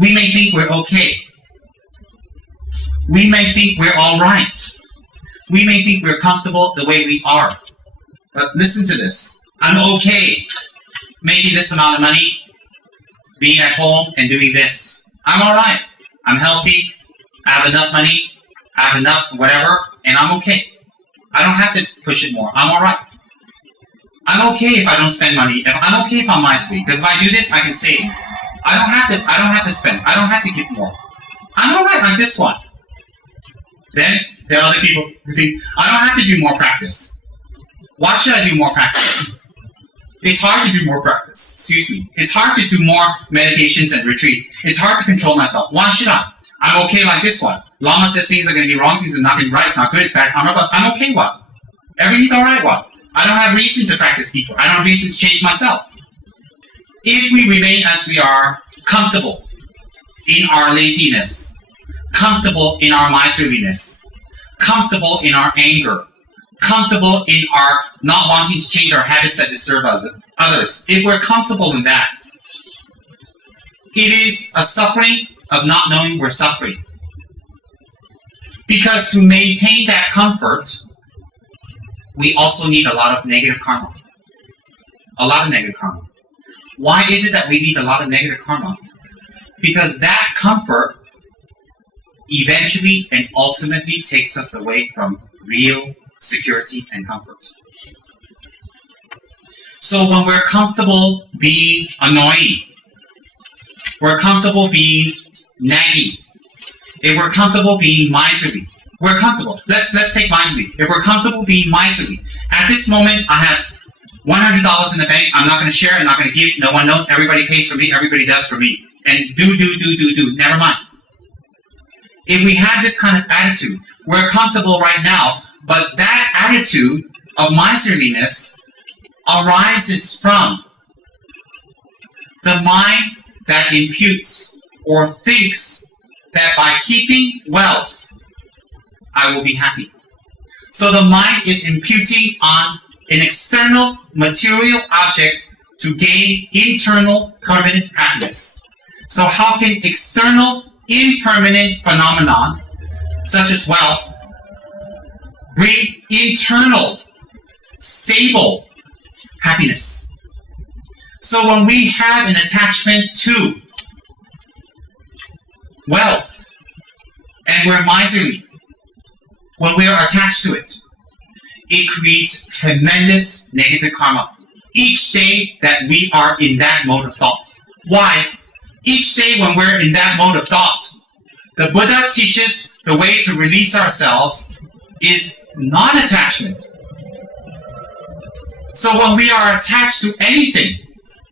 We may think we're okay. We may think we're all right. We may think we're comfortable the way we are. But listen to this. I'm okay making this amount of money, being at home and doing this. I'm all right. I'm healthy. I have enough money. I have enough whatever, and I'm okay. I don't have to push it more. I'm all right. I'm okay if I don't spend money. I'm okay if I'm miserly, because if I do this, I can save. I don't have to spend. I don't have to give more. I'm all right like this one. Then there are other people who think, I don't have to do more practice. Why should I do more practice? It's hard to do more practice. Excuse me. It's hard to do more meditations and retreats. It's hard to control myself. Why should I? I'm okay like this one. Lama says things are going to be wrong, things are not going to be right, it's not good, it's bad karma, but I'm okay what? Everything's alright what? I don't have reason to practice deeper. I don't have reason to change myself. If we remain as we are, comfortable in our laziness, comfortable in our miserliness, comfortable in our anger, comfortable in our not wanting to change our habits that disturb others, if we're comfortable in that, it is a suffering of not knowing we're suffering. Because to maintain that comfort, we also need a lot of negative karma. A lot of negative karma. Why is it that we need a lot of negative karma? Because that comfort eventually and ultimately takes us away from real security and comfort. So when we're comfortable being annoying, we're comfortable being naggy, if we're comfortable being miserly, we're comfortable. Let's take miserly. If we're comfortable being miserly, at this moment I have $100 in the bank. I'm not going to share. I'm not going to give. No one knows. Everybody pays for me. Everybody does for me. And do. Never mind. If we have this kind of attitude, we're comfortable right now, but that attitude of miserliness arises from the mind that imputes or thinks that by keeping wealth, I will be happy. So the mind is imputing on an external material object to gain internal permanent happiness. So how can external impermanent phenomenon, such as wealth, bring internal stable happiness? So when we have an attachment to wealth, and we're miserly, when we are attached to it, it creates tremendous negative karma. Each day that we are in that mode of thought. Why? Each day when we're in that mode of thought, the Buddha teaches the way to release ourselves is non-attachment. So when we are attached to anything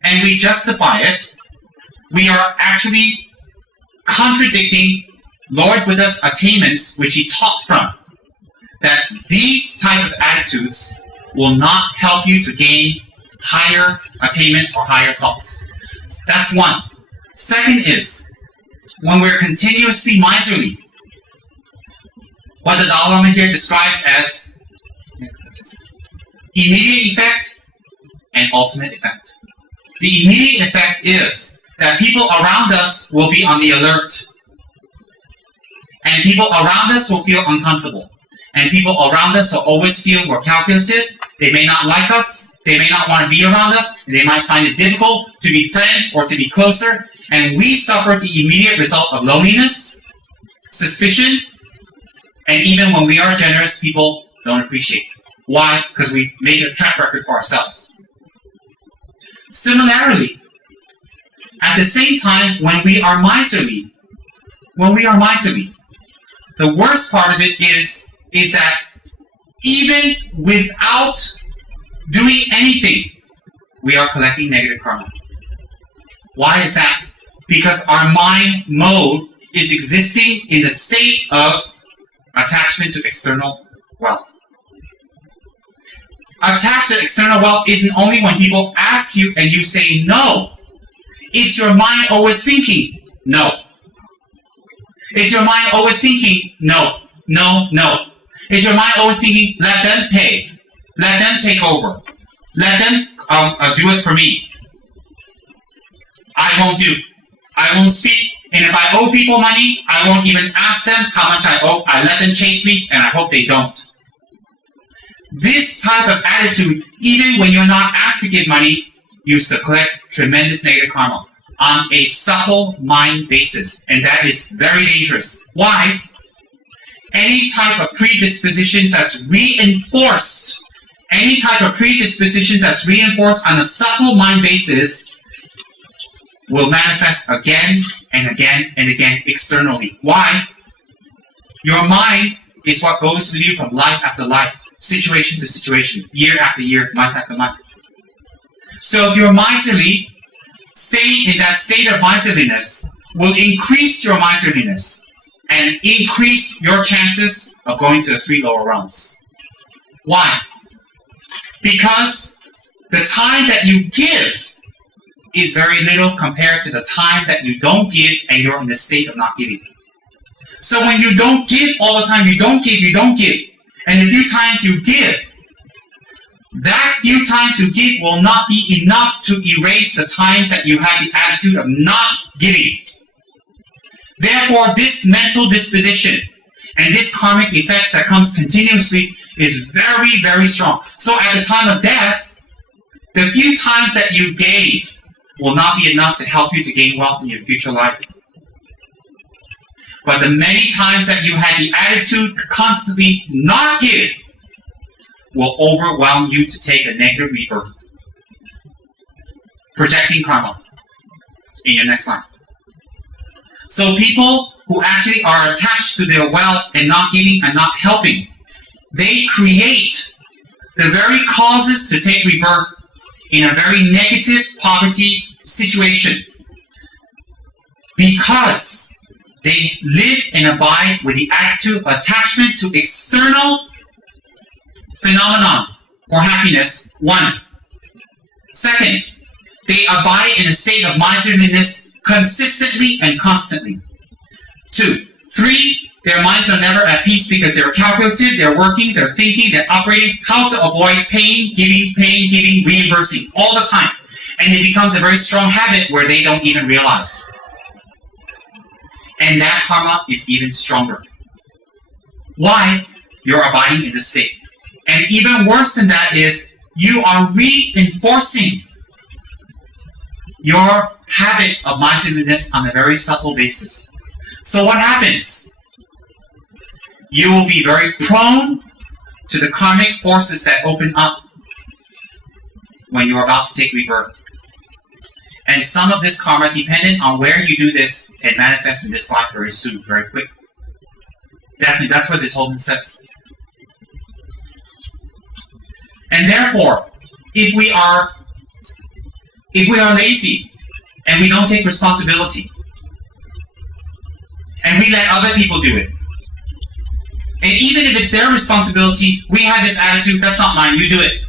and we justify it, we are actually contradicting Lord Buddha's attainments, which he taught from. That these type of attitudes will not help you to gain higher attainments or higher thoughts. So that's one. Second is, when we're continuously miserly, what the Dalai Lama here describes as immediate effect and ultimate effect. The immediate effect is that people around us will be on the alert. And people around us will feel uncomfortable. And people around us will always feel we're calculative. They may not like us. They may not want to be around us. They might find it difficult to be friends or to be closer. And we suffer the immediate result of loneliness, suspicion, and even when we are generous, people don't appreciate. Why? Because we made a track record for ourselves. Similarly, at the same time, when we are miserly, the worst part of it is that even without doing anything, we are collecting negative karma. Why is that? Because our mind mode is existing in the state of attachment to external wealth. Attached to external wealth isn't only when people ask you and you say no. It's your mind always thinking no. It's your mind always thinking no. It's your mind always thinking, let them pay. Let them take over. Let them do it for me. I won't do. I won't speak And if I owe people money, I won't even ask them how much I owe. I let them chase me, and I hope they don't. This type of attitude, even when you're not asked to give money, used to collect tremendous negative karma on a subtle mind basis. And that is very dangerous. Why? Any type of predispositions that's reinforced, on a subtle mind basis will manifest again and again and again externally. Why? Your mind is what goes with you from life after life, situation to situation, year after year, month after month. So if you're miserly, stay in that state of miserliness will increase your miserliness and increase your chances of going to the 3 lower realms. Why? Because the time that you give is very little compared to the time that you don't give and you're in the state of not giving. So when you don't give all the time, you don't give. And the few times you give, that few times you give will not be enough to erase the times that you had the attitude of not giving. Therefore, this mental disposition and this karmic effects that comes continuously is very, very strong. So at the time of death, the few times that you gave will not be enough to help you to gain wealth in your future life. But the many times that you had the attitude to constantly not give will overwhelm you to take a negative rebirth, projecting karma in your next life. So people who actually are attached to their wealth and not giving and not helping, they create the very causes to take rebirth in a very negative poverty situation because they live and abide with the attitude of attachment to external phenomenon for happiness. 1. Second, they abide in a state of miserliness consistently and constantly. 2. 3, their minds are never at peace because they're calculative, they're working, they're thinking, they're operating how to avoid pain, giving, reimbursing all the time. And it becomes a very strong habit where they don't even realize. And that karma is even stronger. Why? You're abiding in this state. And even worse than that is you are reinforcing your habit of miserliness on a very subtle basis. So what happens? You will be very prone to the karmic forces that open up when you're about to take rebirth. And some of this karma, dependent on where you do this, can manifest in this life very soon, very quick. Definitely, that's what this whole thing says. And therefore, if we are lazy and we don't take responsibility and we let other people do it, and even if it's their responsibility, we have this attitude, that's not mine, you do it.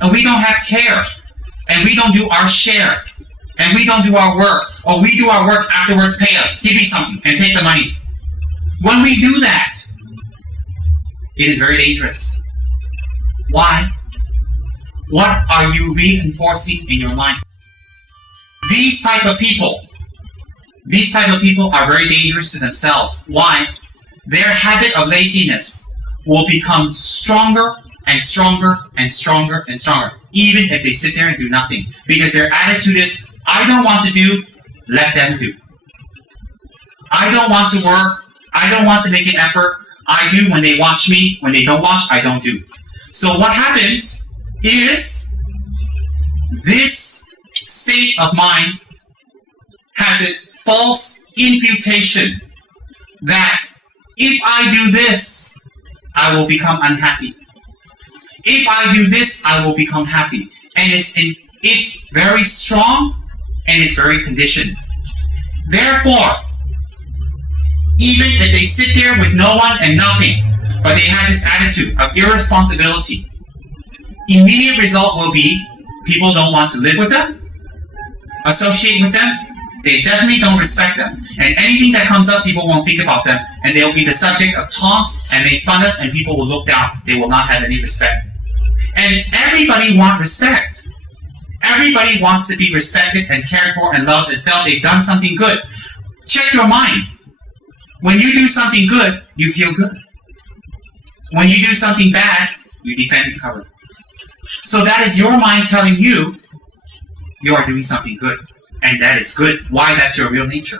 And we don't have care, and we don't do our share, and we don't do our work, or we do our work afterwards, pay us, give me something, and take the money. When we do that, it is very dangerous. Why? What are you reinforcing in your mind? These type of people are very dangerous to themselves. Why? Their habit of laziness will become stronger and stronger and stronger and stronger, even if they sit there and do nothing. Because their attitude is, I don't want to do, let them do. I don't want to work, I don't want to make an effort, I do when they watch me, when they don't watch, I don't do. So what happens is this state of mind has a false imputation that if I do this, I will become unhappy. If I do this, I will become happy. And it's very strong and it's very conditioned. Therefore, even if they sit there with no one and nothing, but they have this attitude of irresponsibility, immediate result will be people don't want to live with them, associate with them, they definitely don't respect them. And anything that comes up, people won't think about them, and they'll be the subject of taunts and made fun of, and people will look down. They will not have any respect. And everybody wants respect. Everybody wants to be respected and cared for and loved and felt they've done something good. Check your mind. When you do something good, you feel good. When you do something bad, you defend and cover. So that is your mind telling you you are doing something good. And that is good. Why? That's your real nature.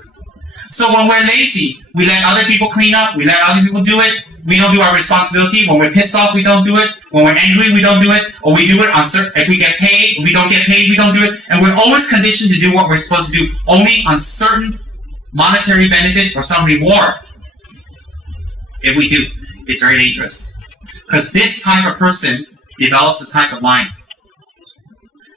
So when we're lazy, we let other people clean up, we let other people do it, we don't do our responsibility. When we're pissed off, we don't do it. When we're angry, we don't do it. Or we do it on if we get paid, if we don't get paid, we don't do it. And we're always conditioned to do what we're supposed to do, only on certain monetary benefits or some reward. If we do, it's very dangerous. Because this type of person develops a type of mind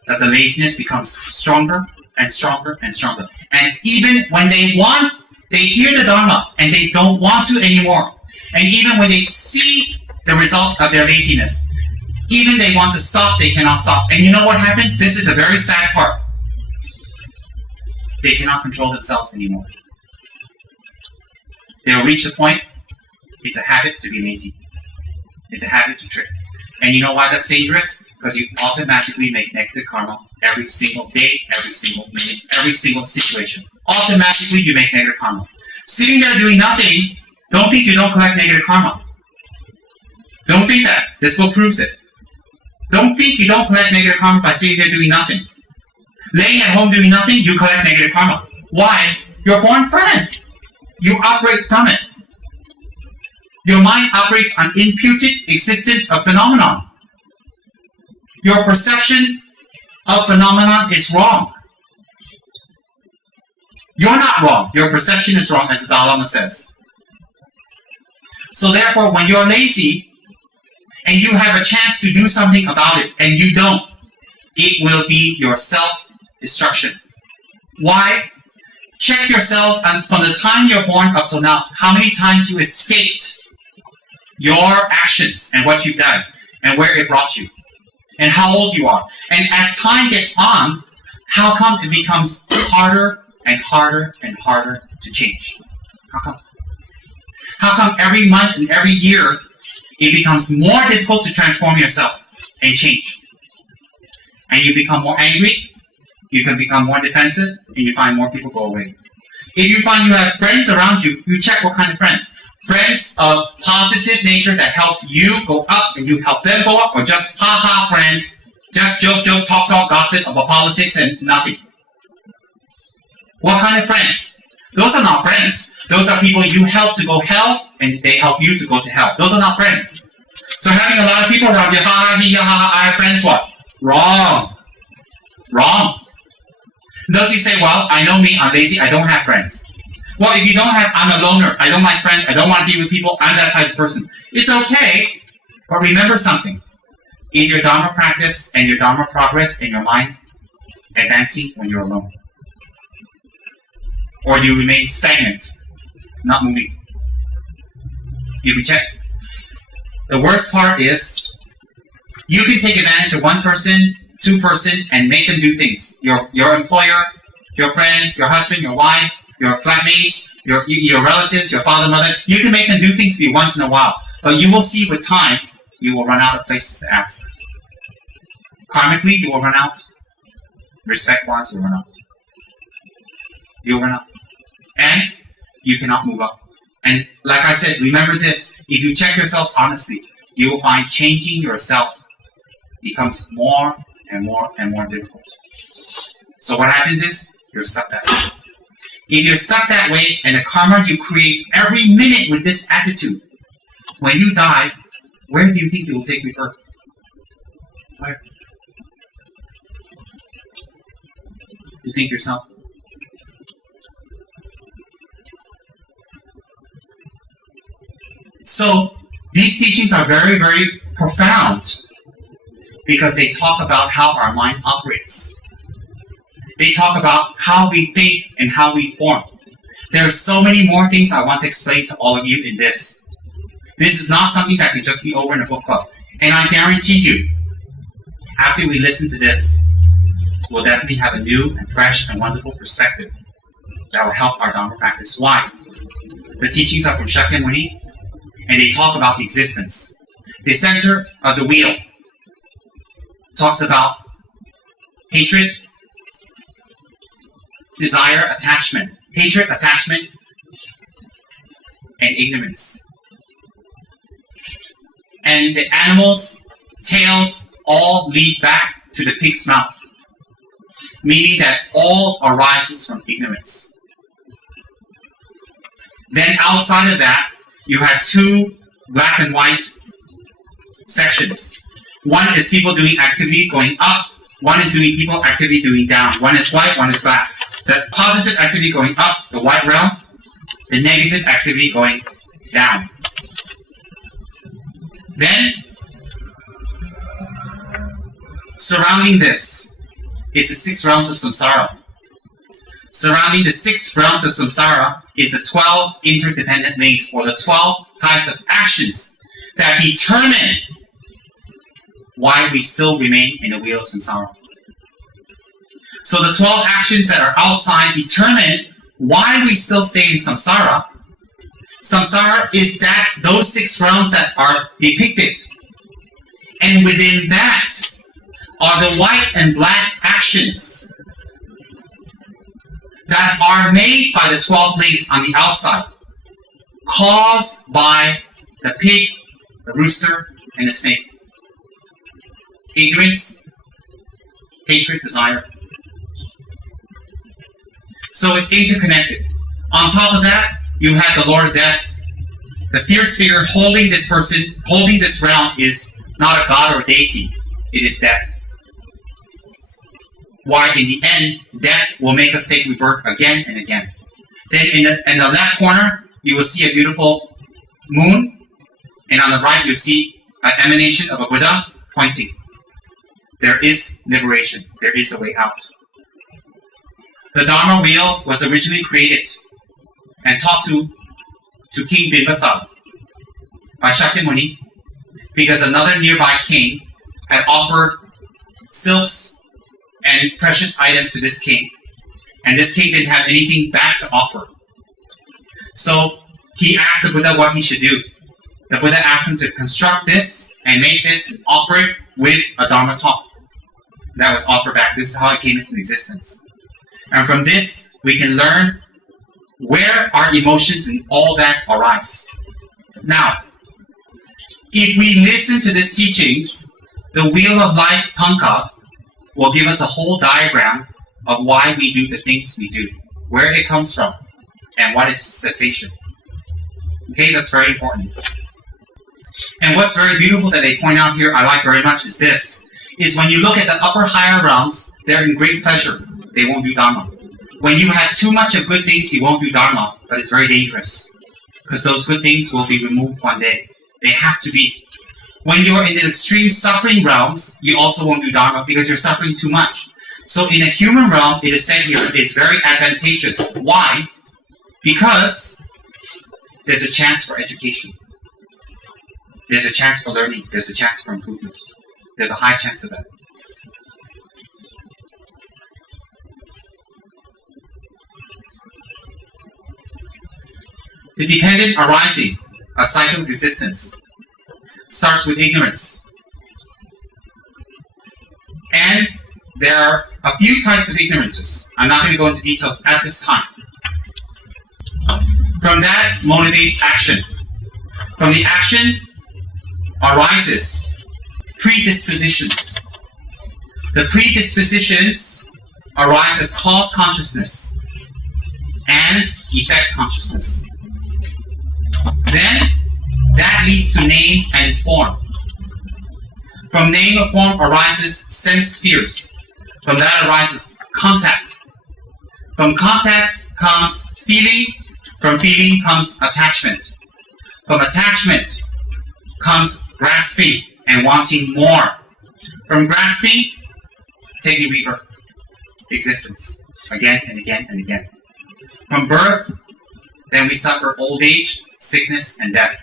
that the laziness becomes stronger and stronger and stronger. And even when they hear the Dharma and they don't want to anymore. And even when they see the result of their laziness, even they want to stop, they cannot stop. And you know what happens? This is the very sad part. They cannot control themselves anymore. They'll reach the point, it's a habit to be lazy. It's a habit to trick. And you know why that's dangerous? Because you automatically make negative karma every single day, every single minute, every single situation. Automatically you make negative karma. Sitting there doing nothing, don't think you don't collect negative karma. Don't think that. This book proves it. Don't think you don't collect negative karma by sitting there doing nothing. Laying at home doing nothing, you collect negative karma. Why? You're born from it. You operate from it. Your mind operates on imputed existence of phenomenon. Your perception of phenomenon is wrong. You're not wrong. Your perception is wrong, as the Dalai Lama says. So therefore, when you're lazy, and you have a chance to do something about it, and you don't, it will be your self-destruction. Why? Check yourselves, and from the time you're born up till now, how many times you escaped your actions and what you've done, and where it brought you, and how old you are. And as time gets on, how come it becomes harder and harder and harder to change? How come? How come every month and every year it becomes more difficult to transform yourself and change? And you become more angry, you can become more defensive, and you find more people go away. If you find you have friends around you, you check what kind of friends. Friends of positive nature that help you go up and you help them go up, or just ha-ha friends, just joke, talk, gossip about politics and nothing. What kind of friends? Those are not friends. Those are people you help to go hell, and they help you to go to hell. Those are not friends. So having a lot of people around you, ha-ha, I have friends, what? Wrong. Those you say, well, I know me, I'm lazy, I don't have friends. Well, if you don't have, I'm a loner, I don't like friends, I don't want to be with people, I'm that type of person. It's okay, but remember something. Is your Dharma practice and your Dharma progress in your mind advancing when you're alone? Or do you remain stagnant, not moving? You can check. The worst part is, you can take advantage of one person, two person, and make them do things. Your employer, your friend, your husband, your wife, your flatmates, your relatives, your father, mother, you can make them do things for you once in a while. But you will see with time, you will run out of places to ask. Karmically, you will run out. Respect-wise, you'll run out. You'll run out. And you cannot move up. And like I said, remember this. If you check yourselves honestly, you will find changing yourself becomes more and more and more difficult. So what happens is, you're stuck that way. If you're stuck that way, and the karma you create every minute with this attitude, when you die, where do you think you will take rebirth? Where? You think yourself? So, these teachings are very, very profound because they talk about how our mind operates. They talk about how we think and how we form. There are so many more things I want to explain to all of you in this. This is not something that can just be over in a book club. And I guarantee you, after we listen to this, we'll definitely have a new and fresh and wonderful perspective that will help our Dharma practice. Why? The teachings are from Shakyamuni, and they talk about the existence. The center of the wheel talks about hatred, desire, attachment. hatred, attachment, and ignorance. And the animals' tails all lead back to the pig's mouth, meaning that all arises from ignorance. Then outside of that, you have two black and white sections. One is people doing activity going up. One is doing people activity doing down. One is white, one is black. The positive activity going up, the white realm. The negative activity going down. Then, surrounding this is the 6 realms of samsara. Surrounding the 6 realms of samsara is the 12 interdependent links, or the 12 types of actions that determine why we still remain in the wheel of samsara. So the 12 actions that are outside determine why we still stay in samsara. Samsara is those 6 realms that are depicted. And within that are the white and black actions that are made by the 12 links on the outside, caused by the pig, the rooster, and the snake. Ignorance, hatred, desire. So it's interconnected. On top of that, you have the Lord of Death. The fierce figure holding this person, holding this realm, is not a god or a deity. It is death. Why, in the end, death will make us take rebirth again and again. Then in the left corner, you will see a beautiful moon. And on the right, you see an emanation of a Buddha pointing. There is liberation. There is a way out. The Dharma Wheel was originally created and taught to King Bimbasara by Shakyamuni, because another nearby king had offered silks and precious items to this king, and this king didn't have anything back to offer. So he asked the Buddha what he should do. The Buddha asked him to construct this and make this and offer it with a Dharma talk that was offered back. This is how it came into existence. And from this, we can learn where our emotions and all that arise. Now, if we listen to these teachings, the Wheel of Life Tanka will give us a whole diagram of why we do the things we do, where it comes from, and what its cessation. Okay, that's very important. And what's very beautiful that they point out here, I like very much, is this, is when you look at the upper higher realms, they're in great pleasure. They won't do Dharma. When you have too much of good things, you won't do Dharma, but it's very dangerous, because those good things will be removed one day. They have to be. When you're in the extreme suffering realms, you also won't do Dharma because you're suffering too much. So in the human realm, it is said here, it's very advantageous. Why? Because there's a chance for education. There's a chance for learning. There's a chance for improvement. There's a high chance of that. The dependent arising, a cycle of existence, starts with ignorance. And there are a few types of ignorances. I'm not going to go into details at this time. From that motivates action. From the action arises predispositions. The predispositions arise as cause consciousness and effect consciousness. Then, that leads to name and form. From name and form arises sense spheres. From that arises contact. From contact comes feeling. From feeling comes attachment. From attachment comes grasping and wanting more. From grasping, taking rebirth, existence, again and again and again. From birth, then we suffer old age, sickness, and death.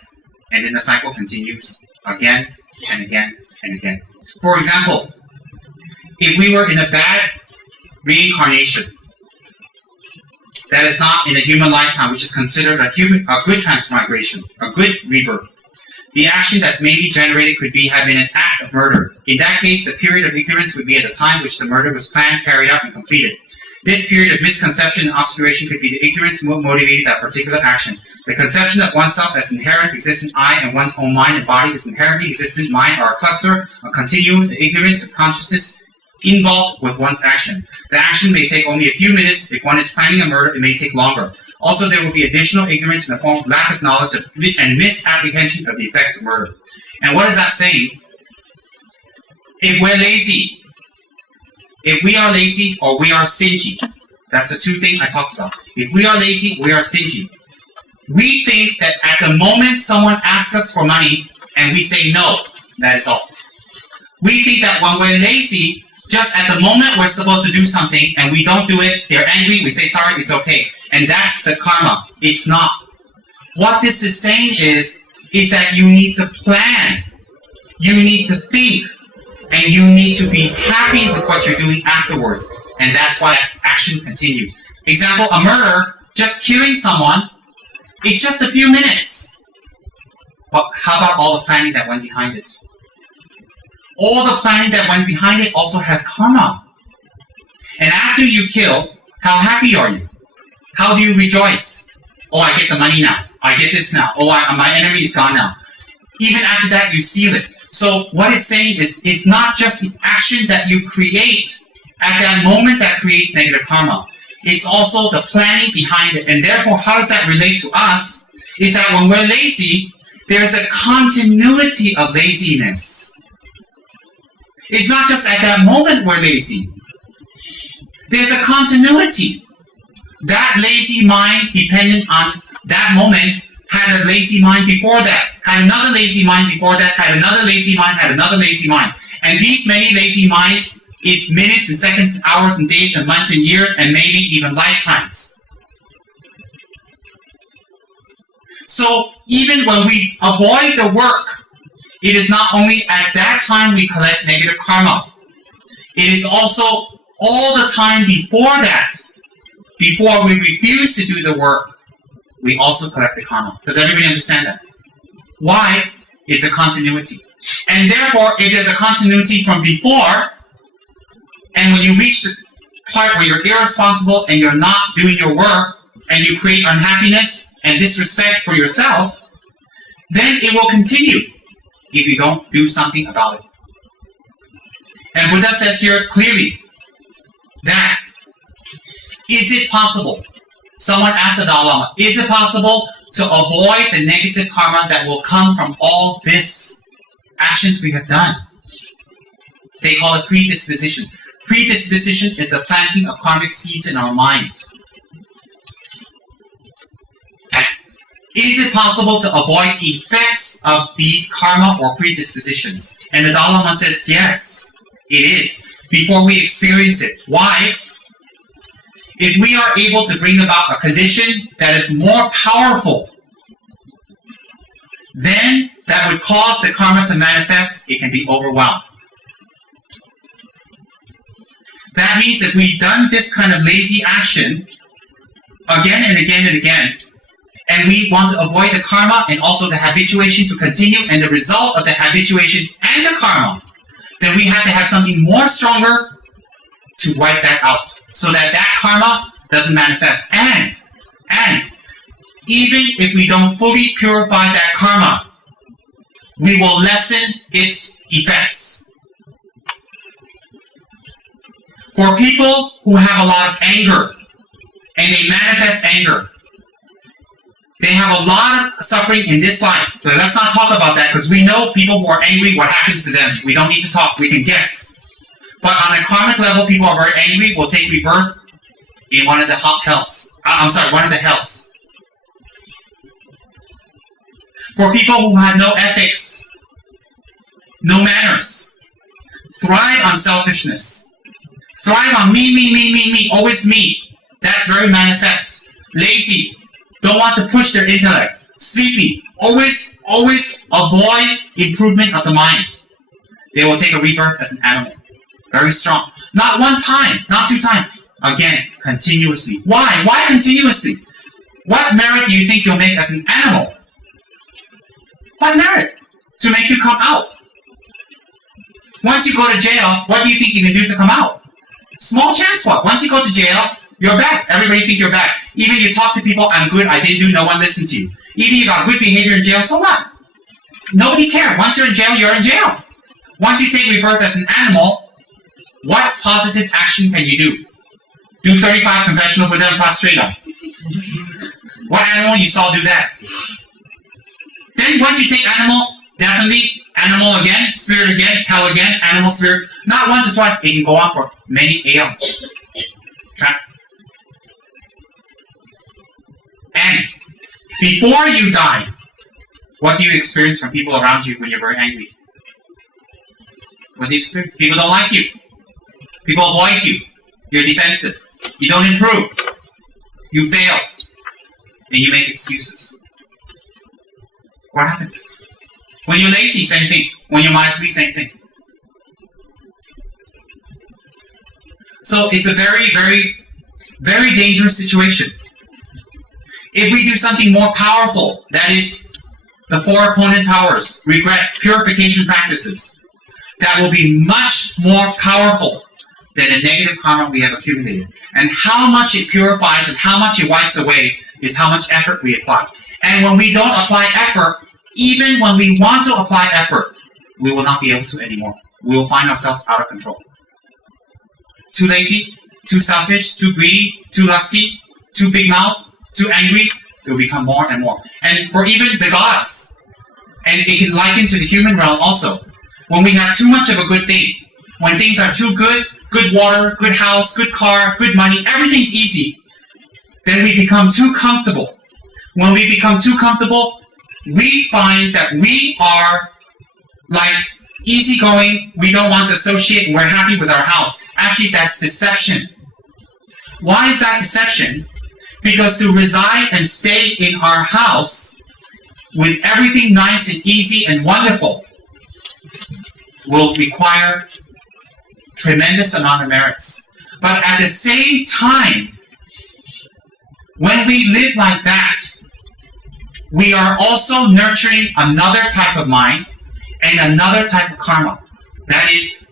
And then the cycle continues again and again and again. For example, if we were in a bad reincarnation, that is not in a human lifetime, which is considered a good transmigration, a good rebirth, the action that's mainly generated could have been an act of murder. In that case, the period of ignorance would be at the time which the murder was planned, carried out, and completed. This period of misconception and obscuration could be the ignorance motivating that particular action. The conception of oneself as inherent existent I and one's own mind and body as inherently existent mind are a cluster, a continuum, the ignorance of consciousness involved with one's action. The action may take only a few minutes. If one is planning a murder, it may take longer. Also, there will be additional ignorance in the form of lack of knowledge of, and misapprehension of the effects of murder. And what is that saying? If we're lazy, if we are lazy or we are stingy, that's the two things I talked about. If we are lazy, we are stingy. We think that at the moment someone asks us for money and we say no, that is all. We think that when we're lazy, just at the moment we're supposed to do something and we don't do it, they're angry, we say sorry, it's okay. And that's the karma. It's not. What this is saying is that you need to plan. You need to think. And you need to be happy with what you're doing afterwards. And that's why that action continued. Example, a murder, just killing someone, it's just a few minutes. But how about all the planning that went behind it? All the planning that went behind it also has karma. And after you kill, how happy are you? How do you rejoice? Oh, I get the money now. I get this now. Oh, my enemy is gone now. Even after that, you seal it. So what it's saying is, it's not just the action that you create at that moment that creates negative karma. It's also the planning behind it. And therefore, how does that relate to us? Is that when we're lazy, there's a continuity of laziness. It's not just at that moment we're lazy. There's a continuity. That lazy mind, dependent on that moment, had a lazy mind before that, had another lazy mind before that, had another lazy mind, had another lazy mind. And these many lazy minds is minutes and seconds, and hours and days and months and years and maybe even lifetimes. So even when we avoid the work, it is not only at that time we collect negative karma. It is also all the time before that, before we refuse to do the work, we also collect the karma. Does everybody understand that? Why? It's a continuity. And therefore, if there's a continuity from before, and when you reach the part where you're irresponsible and you're not doing your work, and you create unhappiness and disrespect for yourself, then it will continue if you don't do something about it. And Buddha says here clearly that, is it possible? Someone asked the Dalai Lama, is it possible to avoid the negative karma that will come from all this actions we have done? They call it predisposition. Predisposition is the planting of karmic seeds in our mind. Is it possible to avoid effects of these karma or predispositions? And the Dalai Lama says, yes, it is, before we experience it. Why? If we are able to bring about a condition that is more powerful, then that would cause the karma to manifest, it can be overwhelmed. That means if we've done this kind of lazy action again and again and again, and we want to avoid the karma and also the habituation to continue, and the result of the habituation and the karma, then we have to have something more stronger to wipe that out, so that that karma doesn't manifest. And even if we don't fully purify that karma, we will lessen its effects. For people who have a lot of anger, and they manifest anger, they have a lot of suffering in this life. But let's not talk about that, because we know people who are angry, what happens to them. We don't need to talk, we can guess. But on a karmic level, people are very angry, will take rebirth in one of the one of the hells. For people who have no ethics, no manners, thrive on selfishness, thrive on me, always me. That's very manifest. Lazy, don't want to push their intellect. Sleepy, always avoid improvement of the mind. They will take a rebirth as an animal. Very strong. Not one time, not two times. Again, continuously. Why? Why continuously? What merit do you think you'll make as an animal? What merit? To make you come out. Once you go to jail, what do you think you can do to come out? Small chance swap. Once you go to jail, you're bad. Everybody think you're bad. Even you talk to people, I'm good, I didn't do, no one listens to you. Even you got good behavior in jail, so what? Nobody cares. Once you're in jail, you're in jail. Once you take rebirth as an animal, what positive action can you do? Do 35 conventional Buddha and prostrate up. What animal you saw do that? Then once you take animal, definitely animal again, spirit again, hell again, animal, spirit. Not once or twice. It can go on for many aeons. And before you die, what do you experience from people around you when you're very angry? What do you experience? People don't like you. People avoid you. You're defensive. You don't improve. You fail. And you make excuses. What happens? When you're lazy, same thing. When you're miserly, same thing. So it's a very, very, very dangerous situation. If we do something more powerful, that is the four opponent powers, regret, purification practices, that will be much more powerful than the negative karma we have accumulated. And how much it purifies and how much it wipes away is how much effort we apply. And when we don't apply effort, even when we want to apply effort, we will not be able to anymore. We will find ourselves out of control. Too lazy, too selfish, too greedy, too lusty, too big mouth, too angry, it will become more and more. And for even the gods, and it can liken to the human realm also, when we have too much of a good thing, when things are too good, good water, good house, good car, good money, everything's easy, then we become too comfortable. When we become too comfortable, we find that we are like easygoing, we don't want to associate, we're happy with our house. Actually, that's deception. Why is that deception? Because to reside and stay in our house with everything nice and easy and wonderful will require tremendous amount of merits. But at the same time, when we live like that, we are also nurturing another type of mind and another type of karma. That is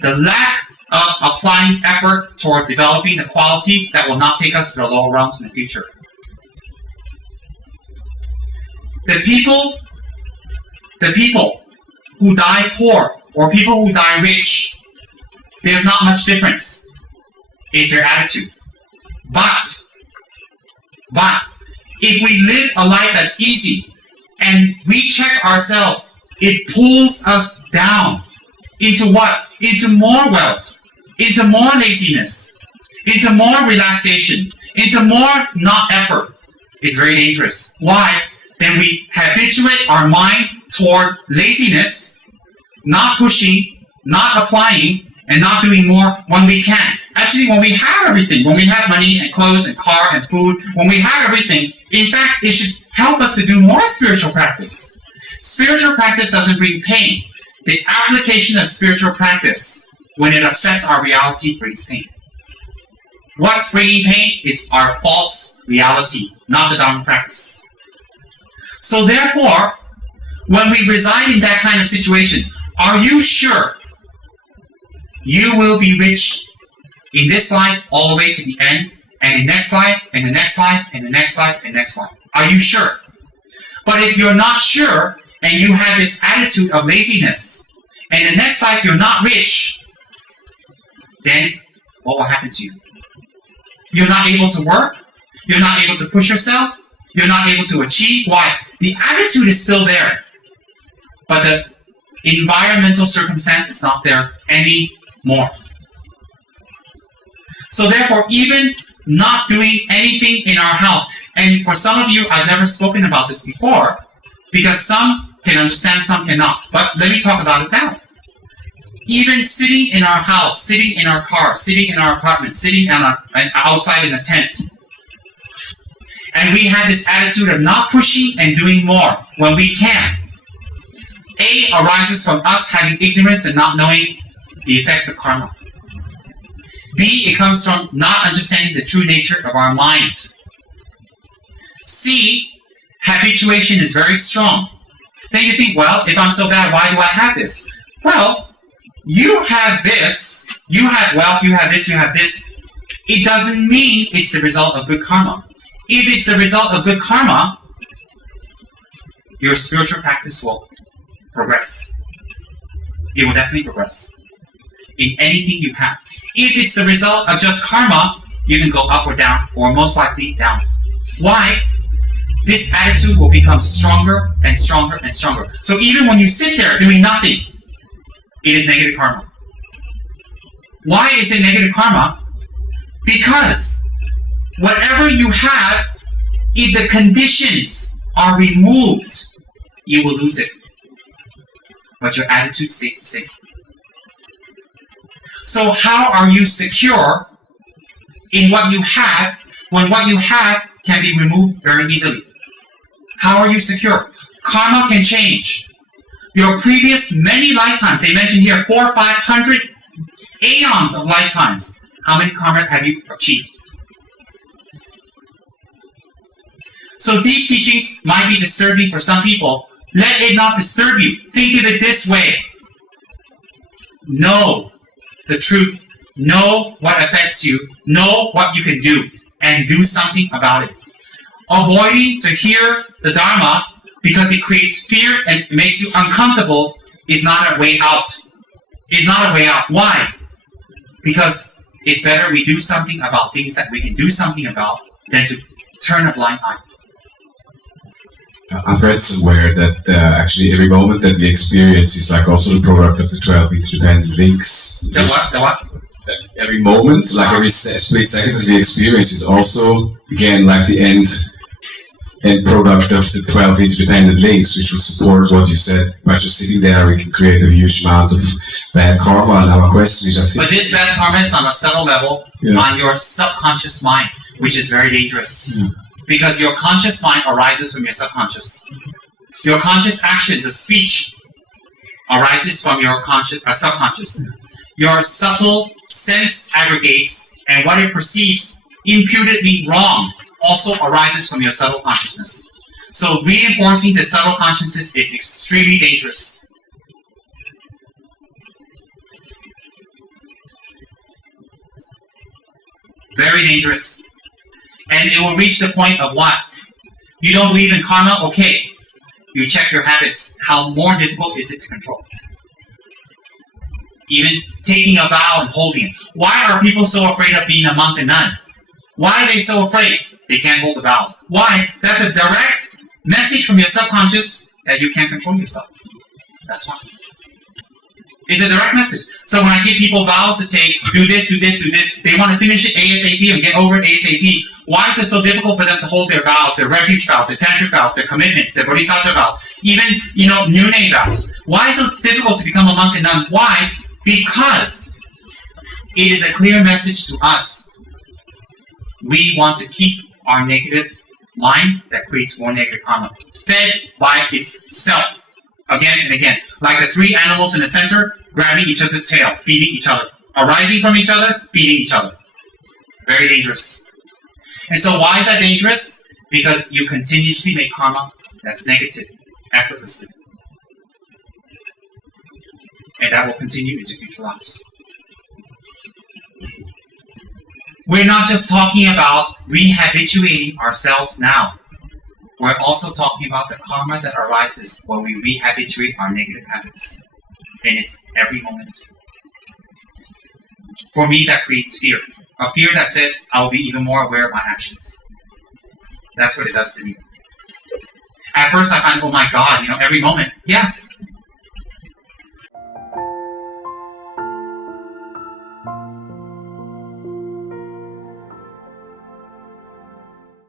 the lack of applying effort toward developing the qualities that will not take us to the lower realms in the future. The people who die poor or people who die rich, there's not much difference. It's their attitude. But if we live a life that's easy and we check ourselves, it pulls us down into what? Into more wealth, into more laziness, into more relaxation, into more not effort. It's very dangerous. Why? Then we habituate our mind toward laziness, not pushing, not applying, and not doing more when we can. Actually, when we have everything, when we have money and clothes and car and food, when we have everything, in fact, it should help us to do more spiritual practice. Spiritual practice doesn't bring pain. The application of spiritual practice, when it upsets our reality, brings pain. What's bringing pain? It's our false reality, not the Dharma practice. So therefore, when we reside in that kind of situation, are you sure you will be rich in this life all the way to the end, and the next life, and the next life, and the next life, and the next life? Are you sure? But if you're not sure, and you have this attitude of laziness, and the next life you're not rich, then what will happen to you? You're not able to work, you're not able to push yourself, you're not able to achieve. Why? The attitude is still there, but the environmental circumstance is not there anymore. So therefore, even not doing anything in our house, and for some of you, I've never spoken about this before, because some can understand, some cannot. But let me talk about it now. Even sitting in our house, sitting in our car, sitting in our apartment, sitting outside in a tent, and we have this attitude of not pushing and doing more when we can. A arises from us having ignorance and not knowing the effects of karma. B, it comes from not understanding the true nature of our mind. C, habituation is very strong. Then you think, well, if I'm so bad, why do I have this? Well, you have this You have wealth, you have this. It doesn't mean it's the result of good karma. If it's the result of good karma, your spiritual practice will progress. It will definitely progress in anything you have. If it's the result of just karma, you can go up or down, or most likely down. Why? This attitude will become stronger and stronger and stronger. So even when you sit there doing nothing, it is negative karma. Why is it negative karma? Because whatever you have, if the conditions are removed, you will lose it. But your attitude stays the same. So how are you secure in what you have when what you have can be removed very easily? How are you secure? Karma can change. Your previous many lifetimes, they mentioned here 400 or 500 aeons of lifetimes. How many karma have you achieved? So these teachings might be disturbing for some people. Let it not disturb you. Think of it this way. Know the truth. Know what affects you. Know what you can do. And do something about it. Avoiding to hear the Dharma because it creates fear and makes you uncomfortable is not a way out. It's not a way out. Why? Because it's better we do something about things that we can do something about than to turn a blind eye. I've read somewhere that actually every moment that we experience is like also the product of the 12 interdependent links. The what? The what? Every moment, like every split second that we experience is also, again, like the end product of the 12 interdependent links, which will support what you said. By just sitting there, we can create a huge amount of bad karma. And our question is, I think... But this bad karma is on a subtle level, on your subconscious mind, which is very dangerous. Yeah. Because your conscious mind arises from your subconscious. Your conscious actions, a speech, arises from your subconscious. Your subtle sense aggregates, and what it perceives imputedly wrong also arises from your subtle consciousness. So reinforcing the subtle consciousness is extremely dangerous. Very dangerous. And it will reach the point of what? You don't believe in karma? Okay. You check your habits. How more difficult is it to control? Even taking a vow and holding it. Why are people so afraid of being a monk and nun? Why are they so afraid? They can't hold the vows. Why? That's a direct message from your subconscious that you can't control yourself. That's why. It's a direct message. So when I give people vows to take, do this, do this, do this, they want to finish it ASAP and get over it ASAP. Why is it so difficult for them to hold their vows, their refuge vows, their tantric vows, their commitments, their bodhisattva vows, even, new name vows? Why is it so difficult to become a monk and nun? Why? Because it is a clear message to us. We want to keep our negative mind that creates more negative karma, fed by itself again and again. Like the three animals in the center, grabbing each other's tail, feeding each other, arising from each other, feeding each other. Very dangerous. And so why is that dangerous? Because you continuously make karma that's negative, effortlessly. And that will continue into future lives. We're not just talking about rehabituating ourselves now. We're also talking about the karma that arises when we rehabituate our negative habits. And it's every moment. For me, that creates fear. A fear that says, I will be even more aware of my actions. That's what it does to me. At first, I find, oh my God, every moment. Yes,